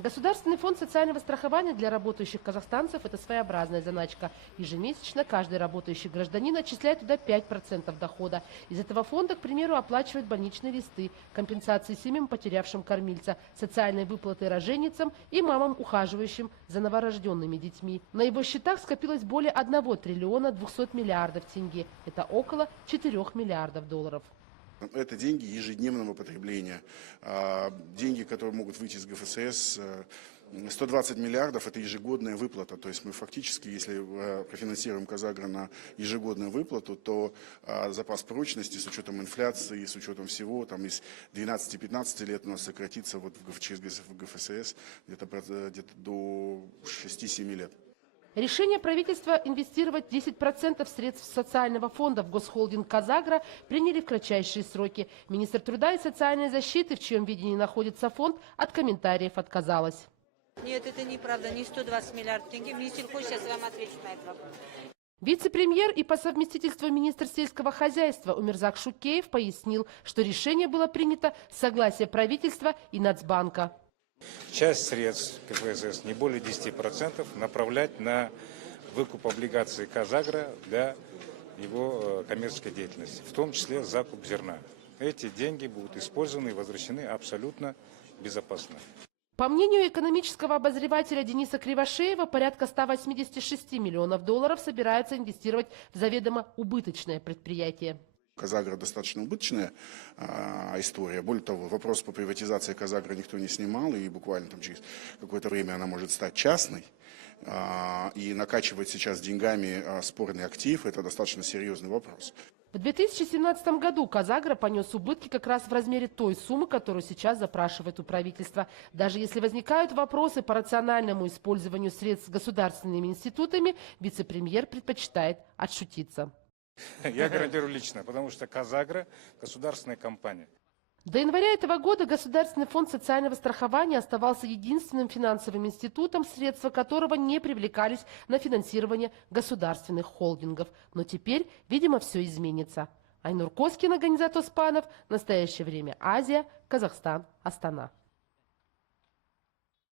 Государственный фонд социального страхования для работающих казахстанцев – это своеобразная заначка. Ежемесячно каждый работающий гражданин отчисляет туда 5% дохода. Из этого фонда, к примеру, оплачивают больничные листы, компенсации семьям, потерявшим кормильца, социальные выплаты роженицам и мамам, ухаживающим за новорожденными детьми. На его счетах скопилось более 1 триллиона 200 миллиардов тенге. Это около 4 миллиардов долларов. Это деньги ежедневного потребления, деньги, которые могут выйти из ГФСС. 120 миллиардов – это ежегодная выплата. То есть мы фактически, если профинансируем Казагро на ежегодную выплату, то запас прочности с учетом инфляции, с учетом всего, там из 12-15 лет у нас сократится вот через ГФСС где-то до 6-7 лет. Решение правительства инвестировать 10% средств социального фонда в госхолдинг «Казагро» приняли в кратчайшие сроки. Министр труда и социальной защиты, в чьем видении находится фонд, от комментариев отказалась. Нет, это неправда, не 120 миллиардов тенге. Министр хочет, сейчас вам ответить на этот вопрос. Вице-премьер и по совместительству министр сельского хозяйства Умирзак Шукеев пояснил, что решение было принято с согласия правительства и Нацбанка. Часть средств КФСС, не более 10%, направлять на выкуп облигаций Казагро для его коммерческой деятельности, в том числе закуп зерна. Эти деньги будут использованы и возвращены абсолютно безопасно. По мнению экономического обозревателя Дениса Кривошеева, порядка 186 миллионов долларов собираются инвестировать в заведомо убыточное предприятие. Казагро достаточно убыточная история. Более того, вопрос по приватизации Казагро никто не снимал, и буквально там через какое-то время она может стать частной. И накачивать сейчас деньгами спорный актив – это достаточно серьезный вопрос. В 2017 году Казагро понес убытки как раз в размере той суммы, которую сейчас запрашивает у правительства. Даже если возникают вопросы по рациональному использованию средств государственными институтами, вице-премьер предпочитает отшутиться. Я гарантирую лично, потому что Казагро – государственная компания. До января этого года Государственный фонд социального страхования оставался единственным финансовым институтом, средства которого не привлекались на финансирование государственных холдингов. Но теперь, видимо, все изменится. Айнур Коскина, Ганизат Оспанов. Настоящее время. Азия. Казахстан. Астана.